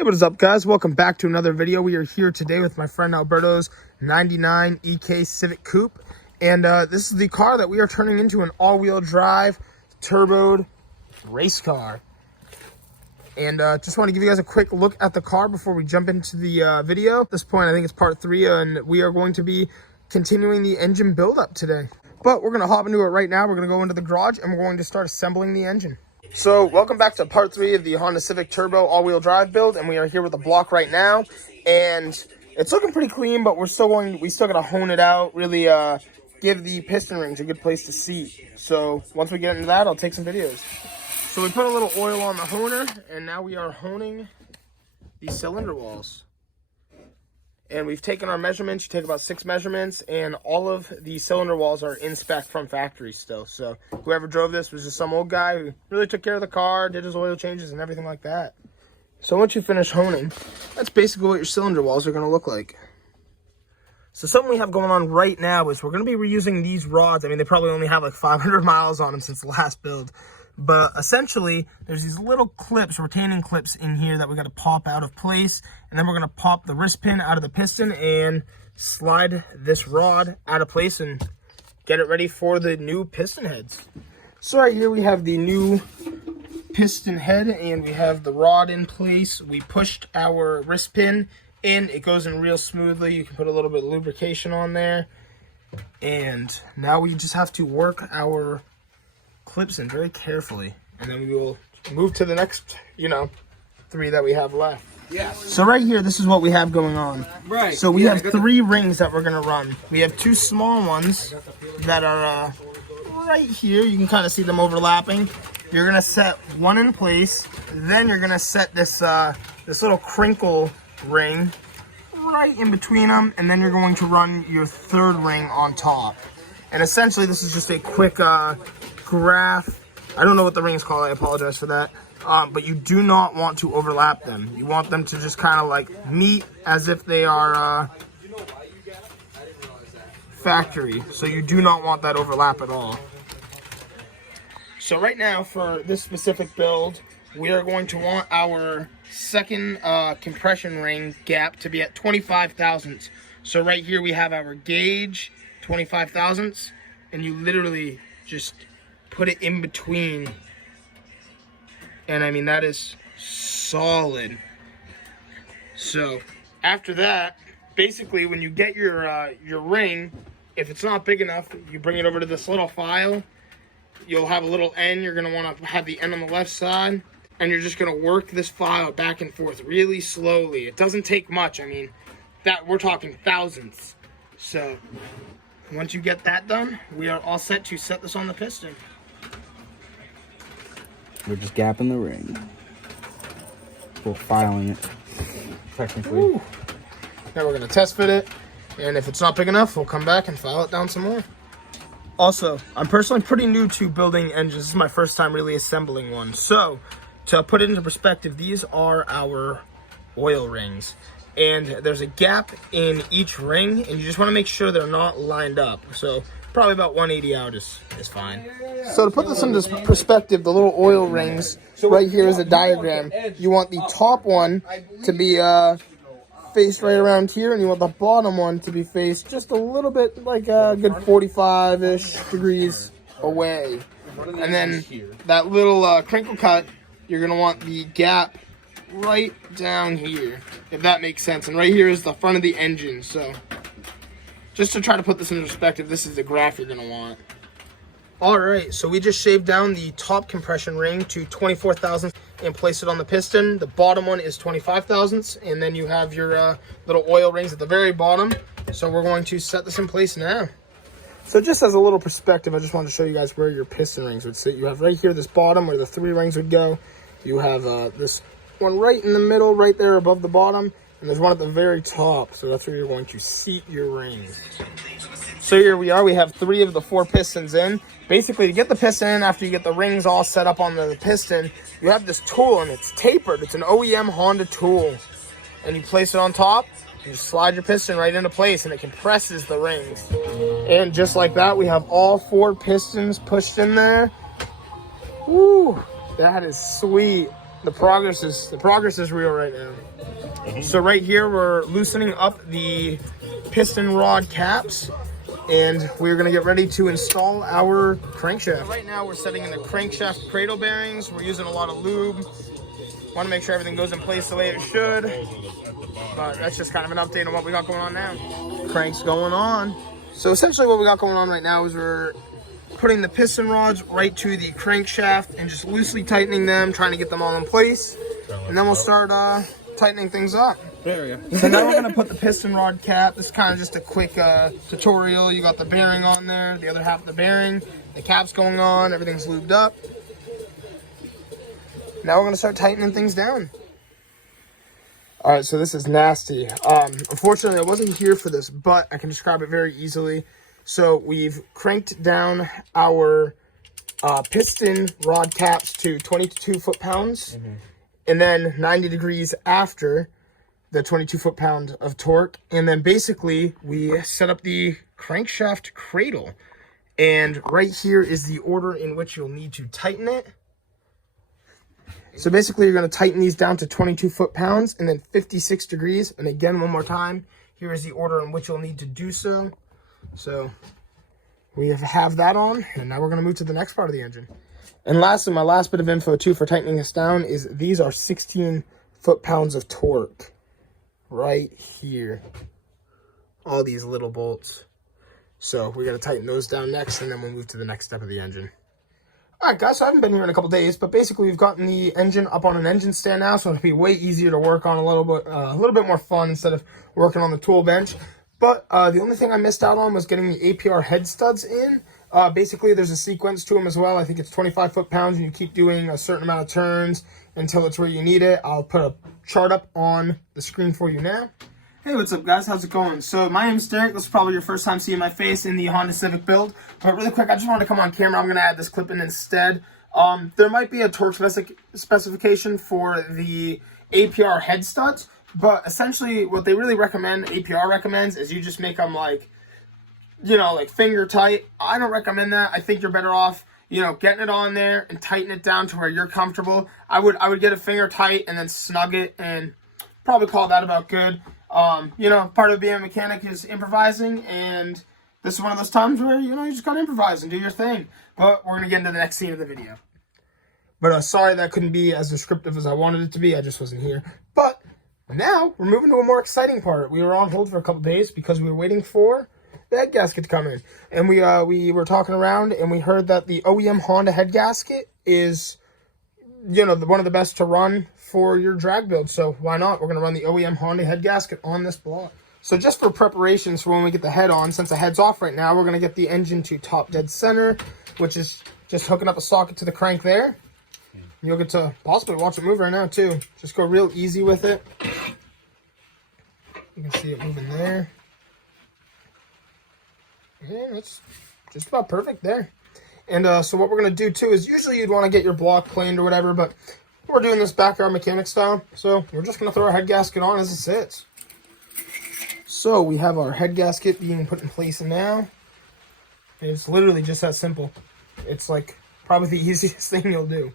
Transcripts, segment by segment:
Hey, what is up, guys? Welcome back to another video. We are here today with my friend Alberto's 99 EK Civic Coupe. And this is the car that we are turning into an all-wheel drive, turboed race car. And just want to give you guys a quick look at the car before we jump into the video. At this point, I think it's part 3, and we are going to be continuing the engine build-up today. But we're going to hop into it right now. We're going to go into the garage, and we're going to start assembling the engine. So welcome back to part 3 of the Honda Civic Turbo all-wheel drive build, and we are here with the block right now, and it's looking pretty clean, but we still got to hone it out, really give the piston rings a good place to seat. So once we get into that, I'll take some videos. So we put a little oil on the honer, and now we are honing the cylinder walls. And we've taken our measurements. You take about 6 measurements, and all of the cylinder walls are in spec from factory still. So whoever drove this was just some old guy who really took care of the car, did his oil changes and everything like that. So once you finish honing, that's basically what your cylinder walls are going to look like. So something we have going on right now is we're going to be reusing these rods. I mean, they probably only have like 500 miles on them since the last build. But essentially, there's these little clips, retaining clips in here that we got to pop out of place. And then we're going to pop the wrist pin out of the piston and slide this rod out of place and get it ready for the new piston heads. So right here we have the new piston head and we have the rod in place. We pushed our wrist pin in. It goes in real smoothly. You can put a little bit of lubrication on there. And now we just have to work our clips in very carefully, and then we will move to the next 3 that we have left. Yeah. So right here, this is what we have going on. Right. So we have 3 rings that we're gonna run. We have 2 small ones that are right here. You can kind of see them overlapping. You're gonna set one in place, then you're gonna set this this little crinkle ring right in between them, and then you're going to run your 3rd ring on top. And essentially, this is just a quick graph. I don't know what the rings call. I apologize for that. But you do not want to overlap them. You want them to just kind of like meet as if they are factory. So you do not want that overlap at all. So right now for this specific build, we are going to want our 2nd compression ring gap to be at 25 thousandths. So right here we have our gauge, 25 thousandths, and you literally just put it in between, and I mean that is solid. So after that, basically when you get your ring, if it's not big enough, you bring it over to this little file. You'll have a little end. You're gonna want to have the end on the left side, and you're just gonna work this file back and forth really slowly. It doesn't take much. I mean, that we're talking thousandths. So once you get that done, we are all set to set this on the piston. We're just gapping the ring. We're filing it, technically. Ooh. Now we're going to test fit it, and if it's not big enough, we'll come back and file it down some more. Also, I'm personally pretty new to building engines. This is my first time really assembling one. So, to put it into perspective, these are our oil rings. And there's a gap in each ring, and you just want to make sure they're not lined up. So probably about 180 out is fine. So to put this into perspective, the little oil rings, right here is a diagram. You want the top one to be faced right around here, and you want the bottom one to be faced just a little bit, like a good 45-ish degrees away. And then that little crinkle cut, you're going to want the gap right down here, if that makes sense. And right here is the front of the engine. So just to try to put this into perspective, this is the graph you're going to want. Alright, so we just shaved down the top compression ring to 24 thousandths and placed it on the piston. The bottom one is 25 thousandths, and then you have your little oil rings at the very bottom. So we're going to set this in place now. So just as a little perspective, I just wanted to show you guys where your piston rings would sit. You have right here this bottom where the 3 rings would go. You have this one right in the middle, right there above the bottom, and there's one at the very top. So that's where you're going to seat your rings. So here we are. We have 3 of the 4 pistons in. Basically, to get the piston in after you get the rings all set up on the piston, you have this tool, and it's tapered. It's an OEM Honda tool, and you place it on top. You just slide your piston right into place, and it compresses the rings. And just like that, we have all 4 pistons pushed in there. Woo! That is sweet. the progress is real right now. So right here we're loosening up the piston rod caps, and we're gonna get ready to install our crankshaft. Right now we're setting in the crankshaft cradle bearings. We're using a lot of lube. Want to make sure everything goes in place the way it should. But that's just kind of an update on what we got going on now. Crank's going on. So essentially what we got going on right now is we're putting the piston rods right to the crankshaft and just loosely tightening them, trying to get them all in place. And then we'll start tightening things up. There we go. So now we're gonna put the piston rod cap. This is kind of just a quick tutorial. You got the bearing on there, the other half of the bearing, the cap's going on, everything's lubed up. Now we're gonna start tightening things down. All right, so this is nasty. Unfortunately, I wasn't here for this, but I can describe it very easily. So we've cranked down our piston rod caps to 22 foot-pounds, and then 90 degrees after the 22 foot-pound of torque. And then basically we set up the crankshaft cradle. And right here is the order in which you'll need to tighten it. So basically you're going to tighten these down to 22 foot-pounds and then 56 degrees. And again, one more time, here is the order in which you'll need to do so. So we have that on, and now we're going to move to the next part of the engine. And lastly, my last bit of info too for tightening this down is these are 16 foot-pounds of torque right here. All these little bolts. So we got to tighten those down next, and then we'll move to the next step of the engine. All right, guys, so I haven't been here in a couple days, but basically we've gotten the engine up on an engine stand now, so it'll be way easier to work on, a little bit more fun instead of working on the tool bench. But the only thing I missed out on was getting the APR head studs in. Basically, there's a sequence to them as well. I think it's 25 foot-pounds, and you keep doing a certain amount of turns until it's where you need it. I'll put a chart up on the screen for you now. Hey, what's up, guys? How's it going? So my name's Derek. This is probably your first time seeing my face in the Honda Civic Build. But really quick, I just wanted to come on camera. I'm going to add this clip in instead. There might be a torque specification for the APR head studs, but essentially what they really recommend, APR recommends, is you just make them like, you know, like finger tight. I don't recommend that. I think you're better off, you know, getting it on there and tighten it down to where you're comfortable. I would get a finger tight and then snug it and probably call that about good. You know, part of being a mechanic is improvising, and this is one of those times where, you know, you just gotta improvise and do your thing. But we're gonna get into the next scene of the video. But sorry that couldn't be as descriptive as I wanted it to be. I just wasn't here. But now we're moving to a more exciting part. We were on hold for a couple days because we were waiting for the head gasket to come in. And we were talking around, and we heard that the OEM Honda head gasket is, you know, one of the best to run for your drag build. So why not? We're going to run the OEM Honda head gasket on this block. So just for preparations for when we get the head on, since the head's off right now, we're going to get the engine to top dead center, which is just hooking up a socket to the crank there. You'll get to possibly watch it move right now too. Just go real easy with it. You can see it moving there. Yeah, that's just about perfect there. And so what we're going to do too is usually you'd want to get your block planed or whatever, but we're doing this backyard mechanic style. So we're just going to throw our head gasket on as it sits. So we have our head gasket being put in place now. And it's literally just that simple. It's like probably the easiest thing you'll do.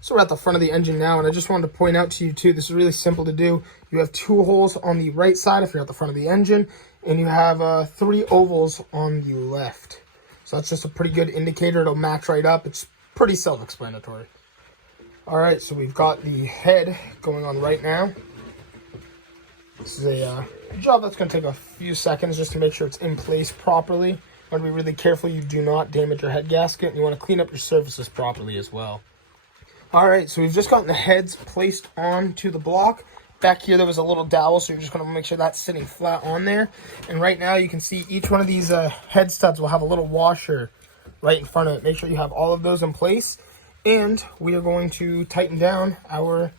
So we're at the front of the engine now, and I just wanted to point out to you too, this is really simple to do. You have 2 holes on the right side if you're at the front of the engine, and you have 3 ovals on the left. So that's just a pretty good indicator. It'll match right up. It's pretty self-explanatory. All right, so we've got the head going on right now. This is a job that's going to take a few seconds just to make sure it's in place properly. You want to be really careful you do not damage your head gasket, and you want to clean up your surfaces properly as well. All right, so we've just gotten the heads placed onto the block. Back here, there was a little dowel, so you're just going to make sure that's sitting flat on there. And right now, you can see each one of these head studs will have a little washer right in front of it. Make sure you have all of those in place. And we are going to tighten down our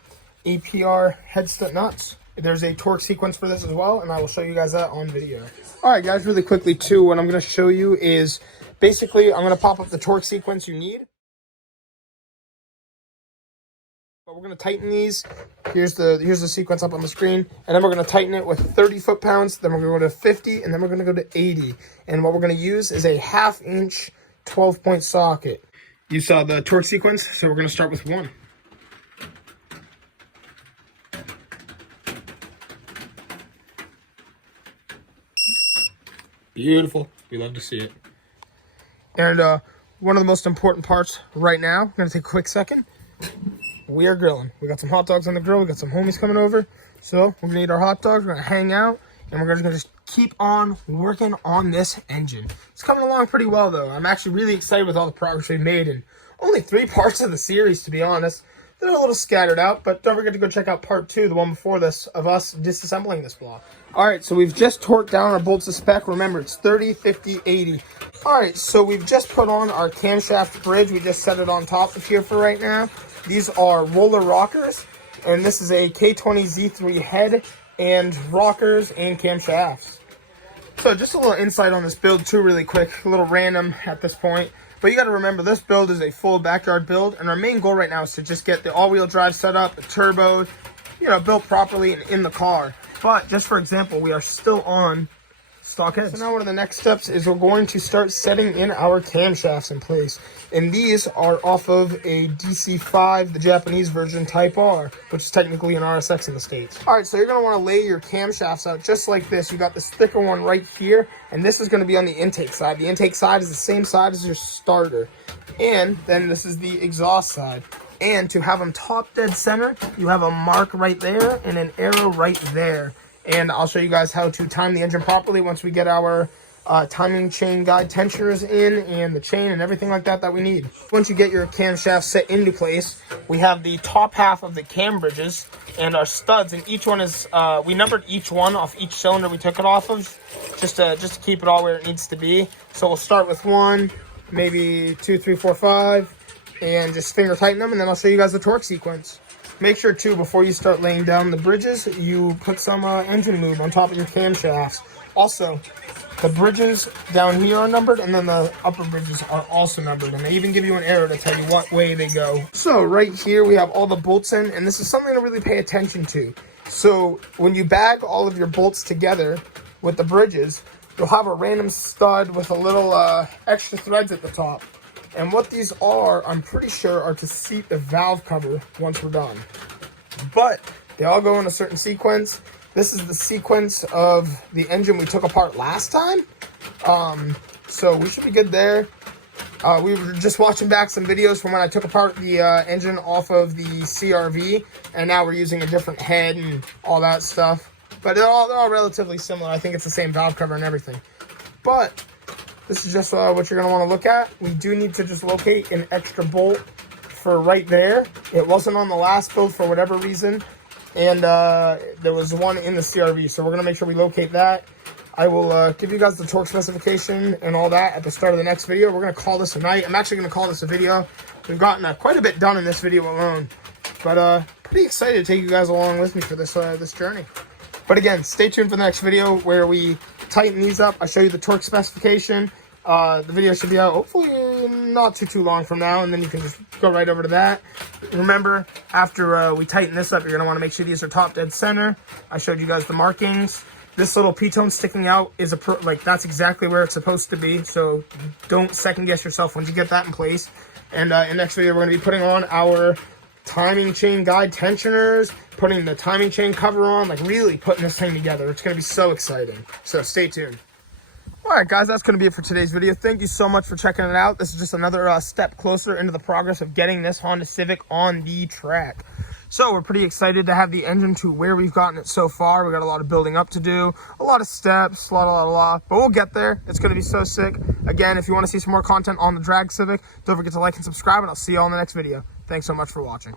APR head stud nuts. There's a torque sequence for this as well, and I will show you guys that on video. All right, guys, really quickly, too, what I'm going to show you is basically I'm going to pop up the torque sequence you need. But we're going to tighten these. Here's the sequence up on the screen. And then we're going to tighten it with 30 foot-pounds. Then we're going to go to 50. And then we're going to go to 80. And what we're going to use is a 1/2 inch 12-point socket. You saw the torque sequence, so we're going to start with 1. Beautiful. We love to see it. And one of the most important parts right now, I'm going to take a quick second. We are grilling. We got some hot dogs on the grill. We got some homies coming over. So we're going to eat our hot dogs. We're going to hang out. And we're going to just keep on working on this engine. It's coming along pretty well, though. I'm actually really excited with all the progress we've made. And only 3 parts of the series, to be honest. They're a little scattered out. But don't forget to go check out part 2, the one before this, of us disassembling this block. All right, so we've just torqued down our bolts to spec. Remember, it's 30, 50, 80. All right, so we've just put on our camshaft bridge. We just set it on top of here for right now. These are roller rockers, and this is a K20 Z3 head and rockers and camshafts. So just a little insight on this build too really quick, a little random at this point. But you got to remember, this build is a full backyard build, and our main goal right now is to just get the all-wheel drive set up, the turbo, built properly and in the car. But just for example, we are still on stock heads. So now one of the next steps is we're going to start setting in our camshafts in place. And these are off of a DC5, the Japanese version, Type R, which is technically an RSX in the States. All right, so you're going to want to lay your camshafts out just like this. You got this thicker one right here, and this is going to be on the intake side. The intake side is the same side as your starter. And then this is the exhaust side. And to have them top dead center, you have a mark right there and an arrow right there. And I'll show you guys how to time the engine properly once we get our timing chain guide tensioners in and the chain and everything like that we need. Once you get your camshaft set into place, we have the top half of the cam bridges and our studs, and each one is, we numbered each one off each cylinder we took it off of, just to keep it all where it needs to be. So we'll start with 1, maybe 2, 3, 4, 5, and just finger tighten them, and then I'll show you guys the torque sequence. Make sure too, before you start laying down the bridges, you put some engine lube on top of your camshafts. Also, the bridges down here are numbered, and then the upper bridges are also numbered, and they even give you an arrow to tell you what way they go. So right here we have all the bolts in, and this is something to really pay attention to. So when you bag all of your bolts together with the bridges, you'll have a random stud with a little extra threads at the top. And what these are, I'm pretty sure, are to seat the valve cover once we're done. But they all go in a certain sequence. This is the sequence of the engine we took apart last time. So we should be good there. We were just watching back some videos from when I took apart the engine off of the CRV. And now we're using a different head and all that stuff. But they're all relatively similar. I think it's the same valve cover and everything. But this is just what you're going to want to look at. We do need to just locate an extra bolt for right there. It wasn't on the last build for whatever reason. And there was one in the CRV. So we're going to make sure we locate that. I will give you guys the torque specification and all that at the start of the next video. We're going to call this a night. I'm actually going to call this a video. We've gotten quite a bit done in this video alone. But pretty excited to take you guys along with me for this this journey. But again, stay tuned for the next video where we tighten these up. I show you the torque specification. The video should be out hopefully not too long from now, and then you can just go right over to that. Remember, after we tighten this up, you're going to want to make sure these are top dead center. I showed you guys the markings. This little P-tone sticking out is that's exactly where it's supposed to be, so don't second guess yourself once you get that in place. And in the next video, we're going to be putting on our timing chain guide tensioners, putting the timing chain cover on, really putting this thing together. It's going to be so exciting. So stay tuned. All right, guys, that's going to be it for today's video. Thank you so much for checking it out. This is just another step closer into the progress of getting this Honda Civic on the track. So we're pretty excited to have the engine to where we've gotten it so far. We got a lot of building up to do, a lot of steps, a lot, but we'll get there. It's going to be so sick. Again, if you want to see some more content on the Drag Civic, don't forget to like and subscribe, and I'll see you all in the next video. Thanks so much for watching.